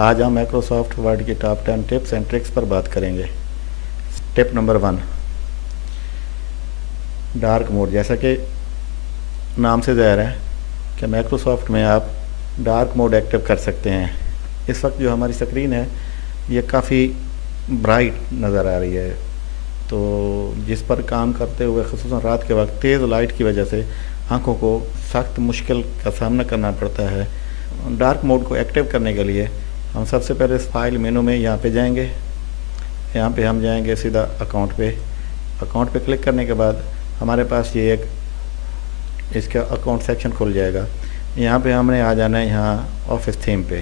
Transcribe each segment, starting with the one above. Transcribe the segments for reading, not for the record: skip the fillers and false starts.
आज हम Microsoft word की टॉप 10 टिप्स एंड ट्रिक्स पर बात करेंगे। Tip number 1, dark mode. जैसा कि नाम से ज़ाहिर है कि माइक्रोसॉफ्ट में आप डार्क मोड एक्टिव कर सकते हैं। इस वक्त जो हमारी स्क्रीन है ये काफ़ी ब्राइट नज़र आ रही है, तो जिस पर काम करते हुए ख़ुसूसन रात के वक्त तेज़ लाइट की वजह से आँखों को सख्त मुश्किल का सामना करना पड़ता है। डार्क मोड को एक्टिव करने के लिए हम सबसे पहले इस फाइल मेनू में यहाँ पे जाएंगे। यहाँ पे हम जाएंगे सीधा अकाउंट पे क्लिक करने के बाद हमारे पास ये एक इसका अकाउंट सेक्शन खुल जाएगा। यहाँ पे हमने आ जाना है यहाँ ऑफिस थीम पे।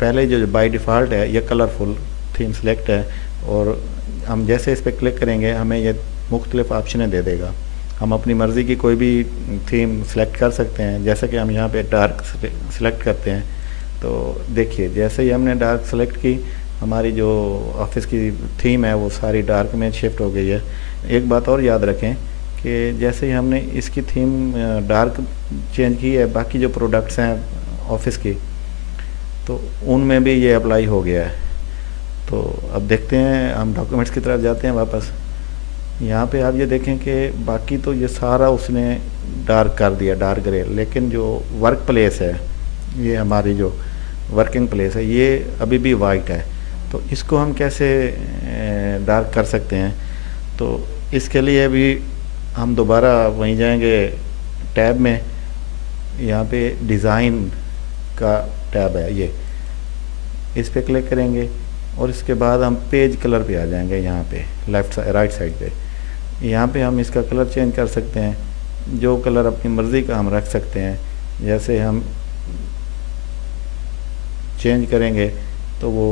पहले जो बाय डिफ़ॉल्ट है ये कलरफुल थीम सेलेक्ट है, और हम जैसे इस पर क्लिक करेंगे हमें ये मुख्तलिफ ऑप्शनें दे देगा। हम अपनी मर्ज़ी की कोई भी थीम सेलेक्ट कर सकते हैं। जैसे कि हम यहाँ पे डार्क सेलेक्ट करते हैं, तो देखिए जैसे ही हमने डार्क सेलेक्ट की हमारी जो ऑफिस की थीम है वो सारी डार्क में शिफ्ट हो गई है। एक बात और याद रखें कि जैसे ही हमने इसकी थीम डार्क चेंज की है, बाकी जो प्रोडक्ट्स हैं ऑफिस की तो उनमें भी ये अप्लाई हो गया है। तो अब देखते हैं, हम डॉक्यूमेंट्स की तरफ जाते हैं वापस। यहाँ पे आप ये देखें कि बाकी तो ये सारा उसने डार्क कर दिया, डार्क ग्रे, लेकिन जो वर्क प्लेस है, ये हमारी जो वर्किंग प्लेस है, ये अभी भी वाइट है। तो इसको हम कैसे डार्क कर सकते हैं? तो इसके लिए भी हम दोबारा वहीं जाएंगे टैब में। यहाँ पे डिज़ाइन का टैब है, ये इस पे क्लिक करेंगे और इसके बाद हम पेज कलर पे आ जाएंगे। यहाँ पे राइट साइड पे यहाँ पे हम इसका कलर चेंज कर सकते हैं। जो कलर अपनी मर्ज़ी का हम रख सकते हैं। जैसे हम चेंज करेंगे तो वो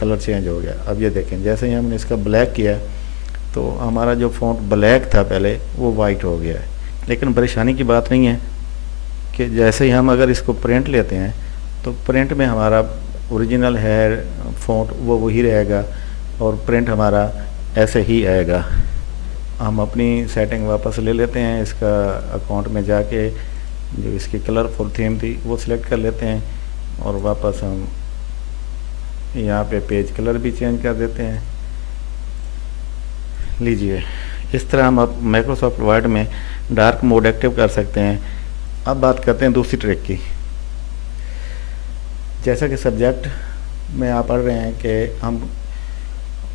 कलर चेंज हो गया। अब ये देखें, जैसे ही हमने इसका ब्लैक किया तो हमारा जो फ़ॉन्ट ब्लैक था पहले वो वाइट हो गया है। लेकिन परेशानी की बात नहीं है कि जैसे ही हम अगर इसको प्रिंट लेते हैं तो प्रिंट में हमारा ओरिजिनल है फ़ॉन्ट वो वही रहेगा और प्रिंट हमारा ऐसे ही आएगा। हम अपनी सेटिंग वापस ले लेते हैं। इसका अकाउंट में जाके जो इसकी कलरफुल थीम थी वो सिलेक्ट कर लेते हैं और वापस हम यहाँ पे पेज कलर भी चेंज कर देते हैं। लीजिए, इस तरह हम अब माइक्रोसॉफ्ट वर्ड में डार्क मोड एक्टिव कर सकते हैं। अब बात करते हैं दूसरी ट्रिक की। जैसा कि सब्जेक्ट में आप पढ़ रहे हैं कि हम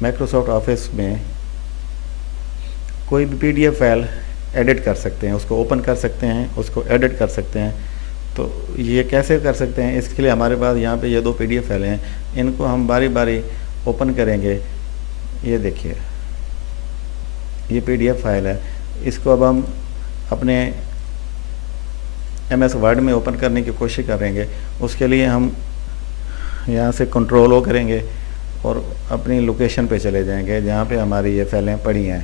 माइक्रोसॉफ्ट ऑफिस में कोई भी पीडीएफ फाइल एडिट कर सकते हैं, उसको ओपन कर सकते हैं, उसको एडिट कर सकते हैं। तो ये कैसे कर सकते हैं? इसके लिए हमारे पास यहाँ पे ये दो पीडीएफ फाइलें हैं, इनको हम बारी बारी ओपन करेंगे। ये देखिए, ये पीडीएफ फाइल है। इसको अब हम अपने एमएस वर्ड में ओपन करने की कोशिश करेंगे। उसके लिए हम यहाँ से कंट्रोल ओ करेंगे और अपनी लोकेशन पे चले जाएंगे जहाँ पे हमारी ये फाइलें पड़ी हैं।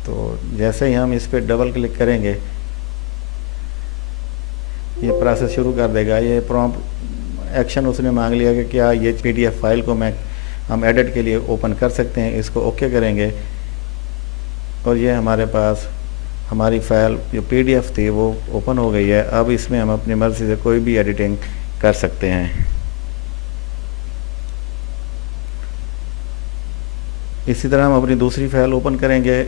तो जैसे ही हम इस पर डबल क्लिक करेंगे ये प्रोसेस शुरू कर देगा। ये प्रॉम्प्ट एक्शन उसने मांग लिया कि क्या ये पीडीएफ फाइल को हम एडिट के लिए ओपन कर सकते हैं। इसको ओके करेंगे और ये हमारे पास हमारी फ़ाइल जो पीडीएफ थी वो ओपन हो गई है। अब इसमें हम अपनी मर्ज़ी से कोई भी एडिटिंग कर सकते हैं। इसी तरह हम अपनी दूसरी फाइल ओपन करेंगे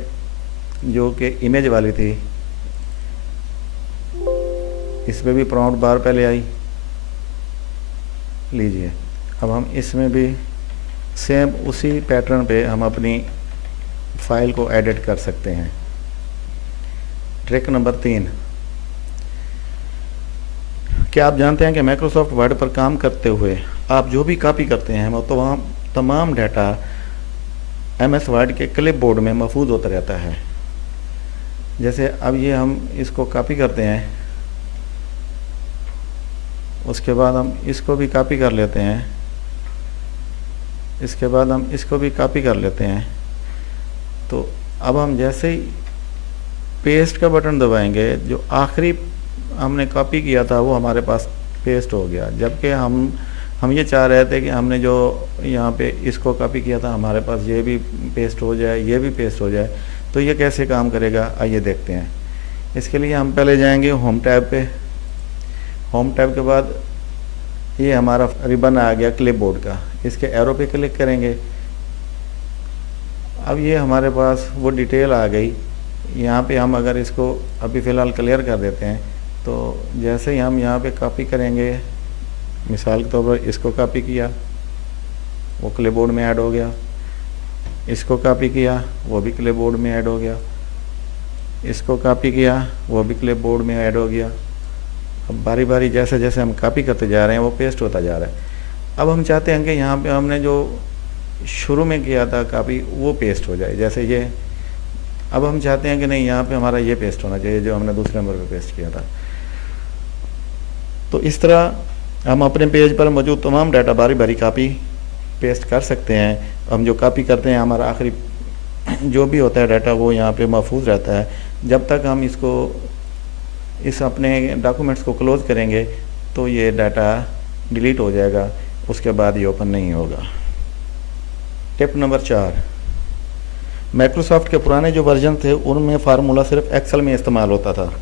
जो कि इमेज वाली थी। इस पर भी प्रॉम्प्ट बार पहले आई। लीजिए, अब हम इसमें भी सेम उसी पैटर्न पे हम अपनी फाइल को एडिट कर सकते हैं। ट्रिक नंबर 3, क्या आप जानते हैं कि माइक्रोसॉफ्ट वर्ड पर काम करते हुए आप जो भी कॉपी करते हैं वो तो वहाँ तमाम डाटा एमएस वर्ड के क्लिपबोर्ड में महफूज होता रहता है। जैसे अब ये हम इसको कॉपी करते हैं, उसके बाद हम इसको भी कॉपी कर लेते हैं, इसके बाद हम इसको भी कॉपी कर लेते हैं। तो अब हम जैसे ही पेस्ट का बटन दबाएंगे, जो आखिरी हमने कॉपी किया था वो हमारे पास पेस्ट हो गया। जबकि हम ये चाह रहे थे कि हमने जो यहाँ पे इसको कॉपी किया था हमारे पास ये भी पेस्ट हो जाए, ये भी पेस्ट हो जाए। तो ये कैसे काम करेगा, आइए देखते हैं। इसके लिए हम पहले जाएंगे होम टैब पे। होम टैब के बाद ये हमारा रिबन आ गया क्लिपबोर्ड का, इसके एरो पे क्लिक करेंगे। अब ये हमारे पास वो डिटेल आ गई। यहाँ पे हम अगर इसको अभी फ़िलहाल क्लियर कर देते हैं, तो जैसे ही हम यहाँ पे कॉपी करेंगे, मिसाल के तौर पर इसको कॉपी किया, वो क्लिपबोर्ड में ऐड हो गया, इसको कॉपी किया, वो भी क्लिपबोर्ड में ऐड हो गया, इसको कॉपी किया, वो भी क्लिपबोर्ड में ऐड हो गया। अब बारी बारी जैसे जैसे हम कॉपी करते जा रहे हैं वो पेस्ट होता जा रहा है। अब हम चाहते हैं कि यहाँ पे हमने जो शुरू में किया था कॉपी वो पेस्ट हो जाए, जैसे ये। अब हम चाहते हैं कि नहीं, यहाँ पे हमारा ये पेस्ट होना चाहिए जो हमने दूसरे नंबर पे पेस्ट किया था। तो इस तरह हम अपने पेज पर मौजूद तमाम डाटा बारी बारी कॉपी पेस्ट कर सकते हैं। हम जो कॉपी करते हैं, हमारा आखिरी जो भी होता है डाटा वो यहाँ पे महफूज रहता है। जब तक हम इस अपने डॉक्यूमेंट्स को क्लोज़ करेंगे तो ये डाटा डिलीट हो जाएगा, उसके बाद ये ओपन नहीं होगा। टिप नंबर 4, माइक्रोसॉफ्ट के पुराने जो वर्जन थे उनमें फार्मूला सिर्फ एक्सेल में इस्तेमाल होता था,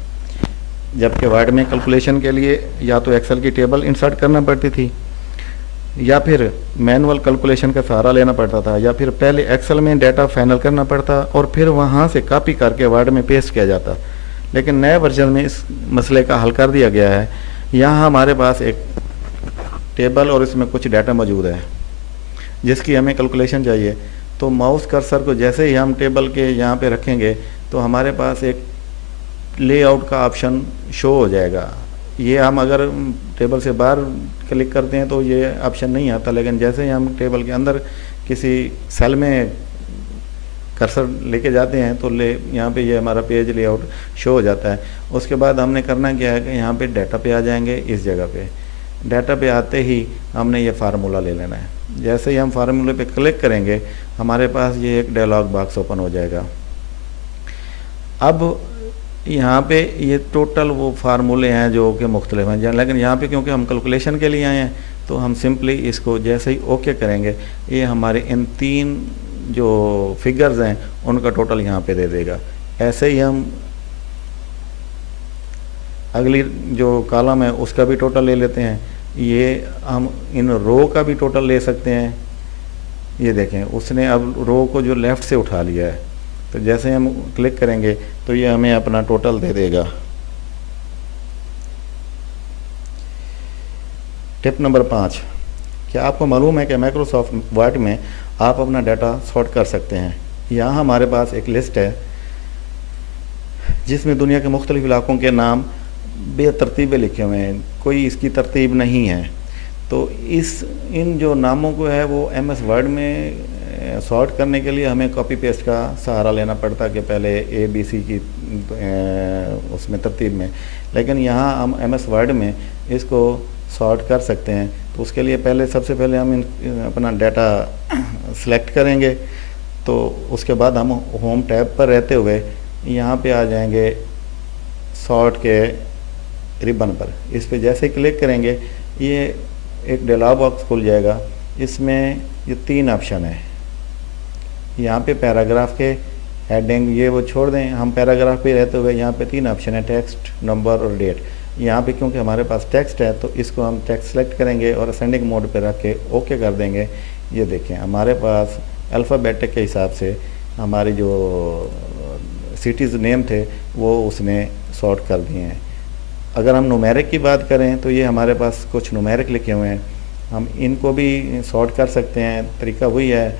जबकि वर्ड में कैलकुलेशन के लिए या तो एक्सेल की टेबल इंसर्ट करना पड़ती थी, या फिर मैनुअल कैलकुलेशन का सहारा लेना पड़ता था, या फिर पहले एक्सेल में डाटा फाइनल करना पड़ता और फिर वहाँ से कॉपी करके वर्ड में पेस्ट किया जाता। लेकिन नए वर्जन में इस मसले का हल कर दिया गया है। यहाँ हमारे पास एक टेबल और इसमें कुछ डाटा मौजूद है जिसकी हमें कैलकुलेशन चाहिए। तो माउस कर्सर को जैसे ही हम टेबल के यहाँ पे रखेंगे तो हमारे पास एक लेआउट का ऑप्शन शो हो जाएगा। ये हम अगर टेबल से बाहर क्लिक करते हैं तो ये ऑप्शन नहीं आता, लेकिन जैसे ही हम टेबल के अंदर किसी सेल में कर्सर लेके जाते हैं तो यहाँ पे ये हमारा पेज लेआउट शो हो जाता है। उसके बाद हमने करना क्या है कि यहाँ पे डाटा पे आ जाएंगे। इस जगह पे डाटा पे आते ही हमने ये फार्मूला ले लेना है। जैसे ही हम फार्मूले पे क्लिक करेंगे हमारे पास ये एक डायलॉग बॉक्स ओपन हो जाएगा। अब यहाँ पे ये टोटल वो फार्मूले हैं जो कि मुख्तलिफ हैं, लेकिन यहाँ पे क्योंकि हम कैलकुलेशन के लिए आए हैं तो हम सिंपली इसको जैसे ही ओके करेंगे ये हमारे इन 3 जो फिगर्स हैं उनका टोटल यहाँ पे दे देगा। ऐसे ही हम अगली जो कॉलम है उसका भी टोटल ले लेते हैं। ये हम इन रो का भी टोटल ले सकते हैं। ये देखें, उसने अब रो को जो लेफ़्ट से उठा लिया है, तो जैसे हम क्लिक करेंगे तो ये हमें अपना टोटल दे देगा। टिप नंबर 5, क्या आपको मालूम है कि माइक्रोसॉफ्ट वर्ड में आप अपना डाटा सॉर्ट कर सकते हैं। यहाँ हमारे पास एक लिस्ट है जिसमें दुनिया के मुख्तलिफ इलाकों के नाम बेतरतीबे लिखे हुए हैं, कोई इसकी तरतीब नहीं है। तो इन जो नामों को है वो MS वर्ड में सॉर्ट करने के लिए हमें कॉपी पेस्ट का सहारा लेना पड़ता कि पहले ABC की उसमें तरतीब में, लेकिन यहाँ हम MS वर्ड में इसको सॉर्ट कर सकते हैं। तो उसके लिए सबसे पहले हम अपना डाटा सेलेक्ट करेंगे। तो उसके बाद हम होम टैब पर रहते हुए यहाँ पे आ जाएंगे सॉर्ट के रिबन पर। इस पे जैसे ही क्लिक करेंगे ये एक डायलॉग बॉक्स खुल जाएगा। इसमें ये 3 ऑप्शन है। यहाँ पे पैराग्राफ के हेडिंग ये वो छोड़ दें, हम पैराग्राफ पे रहते हुए यहाँ पे 3 ऑप्शन है, टेक्स्ट, नंबर और डेट। यहाँ पे क्योंकि हमारे पास टेक्स्ट है तो इसको हम टेक्स्ट सेलेक्ट करेंगे और असेंडिंग मोड पे रख के ओके कर देंगे। ये देखें हमारे पास अल्फ़ाबेटिक के हिसाब से हमारी जो सिटीज़ नेम थे वो उसने सॉर्ट कर दिए हैं। अगर हम न्यूमेरिक की बात करें तो ये हमारे पास कुछ न्यूमेरिक लिखे हुए हैं, हम इनको भी सॉर्ट कर सकते हैं। तरीका वही है,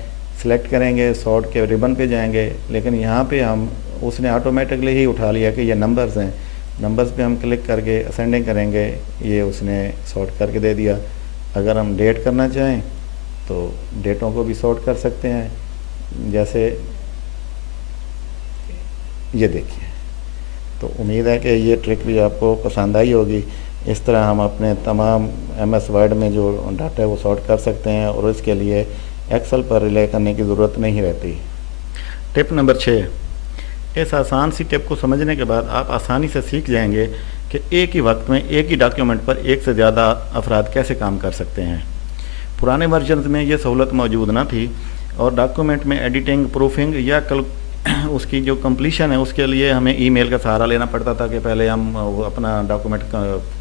सिलेक्ट करेंगे, सॉर्ट के रिबन पे जाएंगे, लेकिन यहाँ पे हम उसने ऑटोमेटिकली ही उठा लिया कि ये नंबर्स हैं। नंबर्स पे हम क्लिक करके असेंडिंग करेंगे, ये उसने सॉर्ट करके दे दिया। अगर हम डेट करना चाहें तो डेटों को भी सॉर्ट कर सकते हैं, जैसे ये देखिए। तो उम्मीद है कि ये ट्रिक भी आपको पसंद आई होगी। इस तरह हम अपने तमाम MS वर्ड में जो डाटा है वो सॉर्ट कर सकते हैं और इसके लिए एक्सेल पर रिले करने की ज़रूरत नहीं रहती। टिप नंबर 6, इस आसान सी टिप को समझने के बाद आप आसानी से सीख जाएंगे कि एक ही वक्त में एक ही डॉक्यूमेंट पर एक से ज़्यादा अफराद कैसे काम कर सकते हैं। पुराने वर्जन में ये सहूलत मौजूद ना थी और डॉक्यूमेंट में एडिटिंग, प्रूफिंग या उसकी जो कंप्लीशन है उसके लिए हमें ईमेल का सहारा लेना पड़ता था कि पहले हम वो अपना डॉक्यूमेंट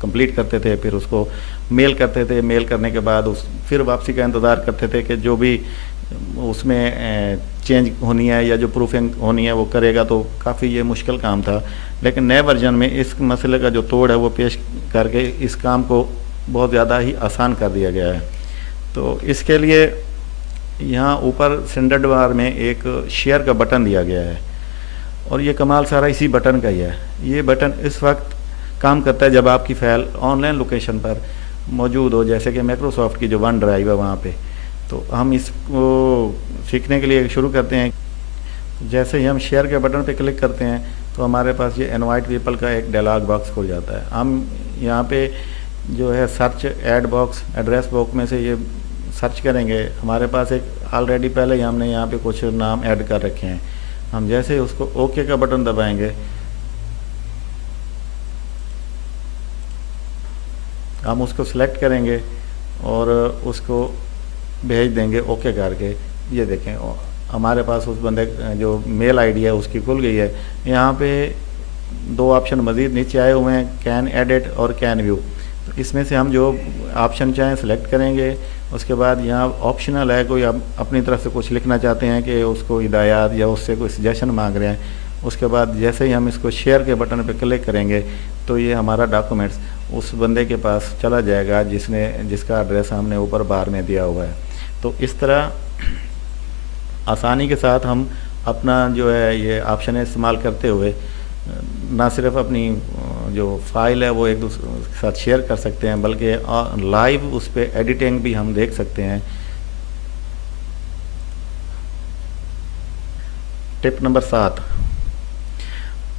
कंप्लीट करते थे, फिर उसको मेल करते थे, मेल करने के बाद फिर वापसी का इंतज़ार करते थे कि जो भी उसमें चेंज होनी है या जो प्रूफिंग होनी है वो करेगा, तो काफ़ी ये मुश्किल काम था। लेकिन नए वर्जन में इस मसले का जो तोड़ है वो पेश करके इस काम को बहुत ज़्यादा ही आसान कर दिया गया है। तो इसके लिए यहाँ ऊपर स्टैंडर्ड बार में एक शेयर का बटन दिया गया है और ये कमाल सारा इसी बटन का ही है। ये बटन इस वक्त काम करता है जब आपकी फ़ाइल ऑनलाइन लोकेशन पर मौजूद हो, जैसे कि माइक्रोसॉफ्ट की जो वन ड्राइव है वहाँ पे। तो हम इसको सीखने के लिए शुरू करते हैं। जैसे ही हम शेयर के बटन पे क्लिक करते हैं तो हमारे पास ये इनवाइट पीपल का एक डायलॉग बॉक्स खुल जाता है। हम यहाँ पे जो है search aid box address box में से ये सर्च करेंगे। हमारे पास एक ऑलरेडी पहले ही हमने यहाँ पे कुछ नाम ऐड कर रखे हैं। हम जैसे ही उसको ओके का बटन दबाएंगे, हम उसको सिलेक्ट करेंगे और उसको भेज देंगे ओके करके। ये देखें हमारे पास उस बंदे जो मेल आईडी है उसकी खुल गई है। यहाँ पे दो ऑप्शन मज़ीद नीचे आए हुए हैं, कैन एडिट और कैन व्यू। तो इसमें से हम जो ऑप्शन चाहें सेलेक्ट करेंगे। उसके बाद यहाँ ऑप्शनल है, कोई आप अपनी तरफ से कुछ लिखना चाहते हैं कि उसको हिदायत या उससे कोई सजेशन मांग रहे हैं। उसके बाद जैसे ही हम इसको शेयर के बटन पर क्लिक करेंगे तो ये हमारा डॉक्यूमेंट्स उस बंदे के पास चला जाएगा जिसका एड्रेस हमने ऊपर बार में दिया हुआ है। तो इस तरह आसानी के साथ हम अपना जो है ये ऑप्शन इस्तेमाल करते हुए ना सिर्फ अपनी जो फाइल है वो एक दूसरे के साथ शेयर कर सकते हैं, बल्कि लाइव उस पर एडिटिंग भी हम देख सकते हैं। टिप नंबर 7,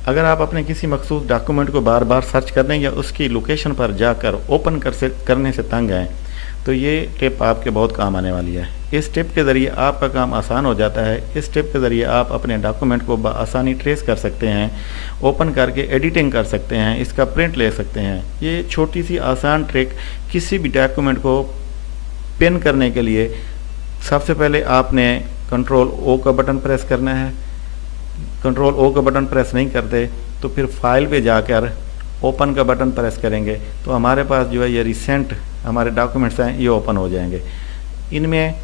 अगर आप अपने किसी मखसूस डॉक्यूमेंट को बार बार सर्च करने या उसकी लोकेशन पर जाकर ओपन करने से तंग आएँ तो ये टिप आपके बहुत काम आने वाली है। इस टिप के ज़रिए आपका काम आसान हो जाता है। इस टिप के ज़रिए आप अपने डॉक्यूमेंट को आसानी ट्रेस कर सकते हैं, ओपन करके एडिटिंग कर सकते हैं, इसका प्रिंट ले सकते हैं। ये छोटी सी आसान ट्रिक किसी भी डॉक्यूमेंट को पिन करने के लिए सबसे पहले आपने कंट्रोल ओ का बटन प्रेस करना है। कंट्रोल ओ का बटन प्रेस नहीं करते तो फिर फाइल पे जाकर ओपन का बटन प्रेस करेंगे तो हमारे पास जो है ये रिसेंट हमारे डॉक्यूमेंट्स हैं ये ओपन हो जाएंगे। इनमें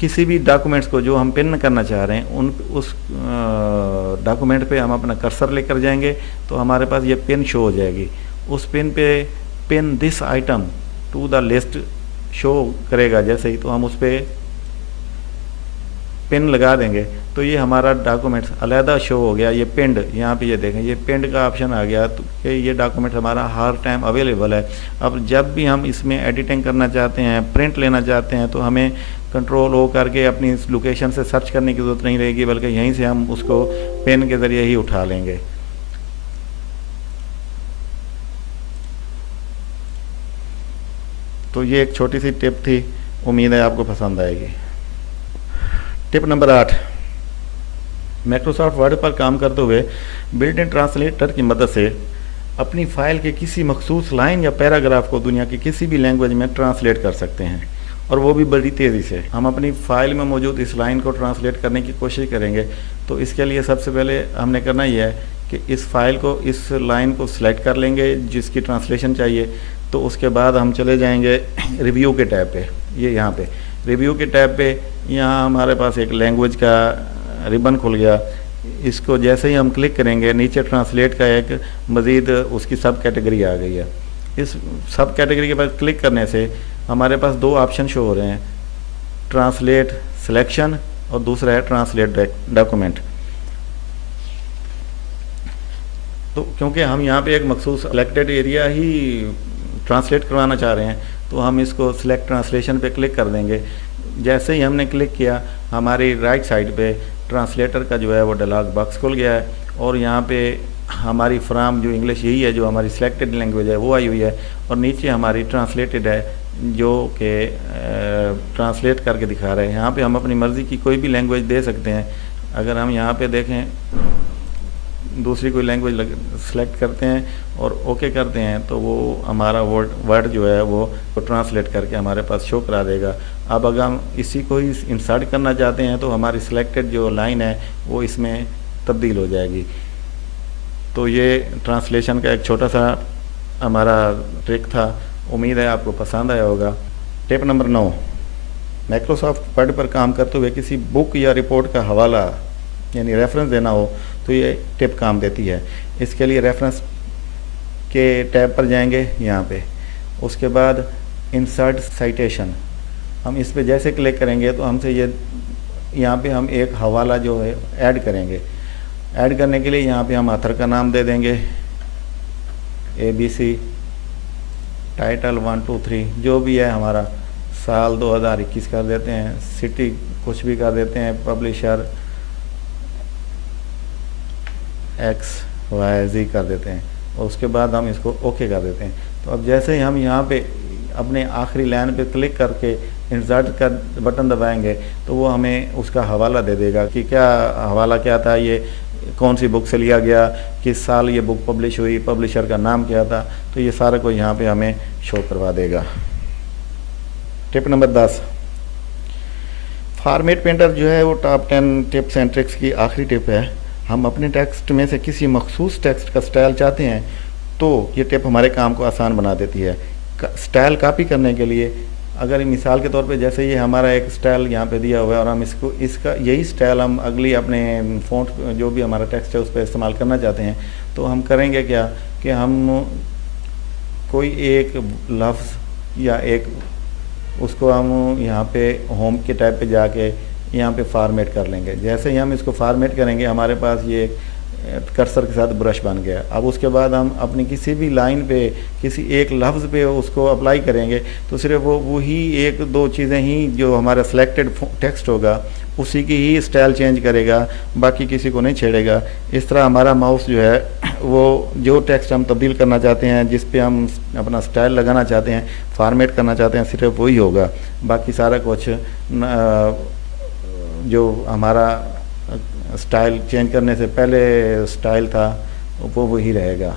किसी भी डॉक्यूमेंट्स को जो हम पिन करना चाह रहे हैं उस डॉक्यूमेंट पे हम अपना कर्सर लेकर जाएंगे तो हमारे पास ये पिन शो हो जाएगी। उस पिन पे pin this item to the list show करेगा जैसे ही, तो हम उस पर पिन लगा देंगे तो ये हमारा डॉक्यूमेंट्स अलहदा शो हो गया। ये पिंड, यहाँ पे ये देखें ये पिंड का ऑप्शन आ गया तो कि ये डॉक्यूमेंट हमारा हर टाइम अवेलेबल है। अब जब भी हम इसमें एडिटिंग करना चाहते हैं, प्रिंट लेना चाहते हैं तो हमें कंट्रोल ओ करके अपनी इस लोकेशन से सर्च करने की ज़रूरत नहीं रहेगी, बल्कि यहीं से हम उसको पेन के ज़रिए ही उठा लेंगे। तो ये एक छोटी सी टिप थी, उम्मीद है आपको पसंद आएगी। टिप नंबर 8, माइक्रोसॉफ्ट वर्ड पर काम करते हुए बिल्ट इन ट्रांसलेटर की मदद से अपनी फ़ाइल के किसी मखसूस लाइन या पैराग्राफ को दुनिया की किसी भी लैंग्वेज में ट्रांसलेट कर सकते हैं, और वो भी बड़ी तेज़ी से। हम अपनी फ़ाइल में मौजूद इस लाइन को ट्रांसलेट करने की कोशिश करेंगे। तो इसके लिए सबसे पहले हमने करना ये है कि इस फाइल को, इस लाइन को सिलेक्ट कर लेंगे जिसकी ट्रांसलेशन चाहिए। तो उसके बाद हम चले जाएंगे रिव्यू के टैब पे। ये यहाँ पे रिव्यू के टैब पे यहाँ हमारे पास एक लैंग्वेज का रिबन खुल गया। इसको जैसे ही हम क्लिक करेंगे नीचे ट्रांसलेट का एक मज़ीद उसकी सब कैटेगरी आ गई है। इस सब कैटेगरी के बाद क्लिक करने से हमारे पास दो ऑप्शन शो हो रहे हैं, ट्रांसलेट सिलेक्शन और दूसरा है ट्रांसलेट डॉक्यूमेंट। तो क्योंकि हम यहाँ पे एक मखसूस सिलेक्टेड एरिया ही ट्रांसलेट करवाना चाह रहे हैं तो हम इसको सिलेक्ट ट्रांसलेशन पे क्लिक कर देंगे। जैसे ही हमने क्लिक किया हमारी राइट साइड पे ट्रांसलेटर का जो है वो डायलॉग बॉक्स खुल गया है और यहाँ पे हमारी फ्राम जो इंग्लिश यही है जो हमारी सिलेक्टेड लैंग्वेज है वो आई हुई है, और नीचे हमारी ट्रांसलेटेड है जो कि ट्रांसलेट करके दिखा रहे हैं। यहाँ पे हम अपनी मर्ज़ी की कोई भी लैंग्वेज दे सकते हैं। अगर हम यहाँ पे देखें दूसरी कोई लैंग्वेज सेलेक्ट करते हैं और ओके करते हैं तो वो हमारा वर्ड जो है वो ट्रांसलेट करके हमारे पास शो करा देगा। अब अगर हम इसी को ही इंसर्ट करना चाहते हैं तो हमारी सिलेक्टेड जो लाइन है वो इसमें तब्दील हो जाएगी। तो ये ट्रांसलेशन का एक छोटा सा हमारा ट्रिक था, उम्मीद है आपको पसंद आया होगा। टिप नंबर 9, माइक्रोसॉफ्ट वर्ड पर काम करते हुए किसी बुक या रिपोर्ट का हवाला यानी रेफरेंस देना हो तो ये टिप काम देती है। इसके लिए रेफरेंस के टैब पर जाएंगे यहाँ पे, उसके बाद इंसर्ट साइटेशन, हम इस पे जैसे क्लिक करेंगे तो हमसे ये यहाँ पे हम एक हवाला जो है ऐड करेंगे। ऐड करने के लिए यहाँ पे हम ऑथर का नाम दे देंगे, ABC, टाइटल 1 2 3 जो भी है हमारा, साल 2021 कर देते हैं, सिटी कुछ भी कर देते हैं, पब्लिशर XYZ कर देते हैं और उसके बाद हम इसको ओके कर देते हैं। तो अब जैसे ही हम यहाँ पे अपने आखिरी लाइन पे क्लिक करके इंसर्ट का बटन दबाएंगे तो वो हमें उसका हवाला दे देगा कि क्या हवाला क्या था, ये कौन सी बुक से लिया गया, किस साल ये बुक पब्लिश हुई, पब्लिशर का नाम क्या था, तो ये सारा को यहाँ पे हमें शो करवा देगा। टिप नंबर 10, फॉर्मेट पेंटर जो है वो टॉप 10 टिप्स एंड ट्रिक्स की आखिरी टिप है। हम अपने टेक्स्ट में से किसी मखसूस टेक्स्ट का स्टाइल चाहते हैं तो ये टिप हमारे काम को आसान बना देती है। स्टाइल कॉपी करने के लिए अगर मिसाल के तौर पे जैसे ये हमारा एक स्टाइल यहाँ पे दिया हुआ है और हम इसका यही स्टाइल हम अगली अपने फ़ॉन्ट जो भी हमारा टेक्स्ट है उस पर इस्तेमाल करना चाहते हैं तो हम करेंगे क्या कि हम कोई एक लफ्ज़ या एक उसको हम यहाँ पे होम के टैब पे जाके यहाँ पे फॉर्मेट कर लेंगे। जैसे ही हम इसको फॉर्मेट करेंगे हमारे पास ये कर्सर के साथ ब्रश बन गया। अब उसके बाद हम अपनी किसी भी लाइन पे किसी एक लफ्ज़ पे उसको अप्लाई करेंगे तो सिर्फ वही एक दो चीज़ें ही जो हमारा सिलेक्टेड टेक्स्ट होगा उसी की ही स्टाइल चेंज करेगा, बाकी किसी को नहीं छेड़ेगा। इस तरह हमारा माउस जो है वो जो टेक्स्ट हम तब्दील करना चाहते हैं, जिस पे हम अपना स्टाइल लगाना चाहते हैं, फॉर्मेट करना चाहते हैं, सिर्फ वही होगा। बाकी सारा कुछ जो हमारा स्टाइल चेंज करने से पहले स्टाइल था वो वही रहेगा।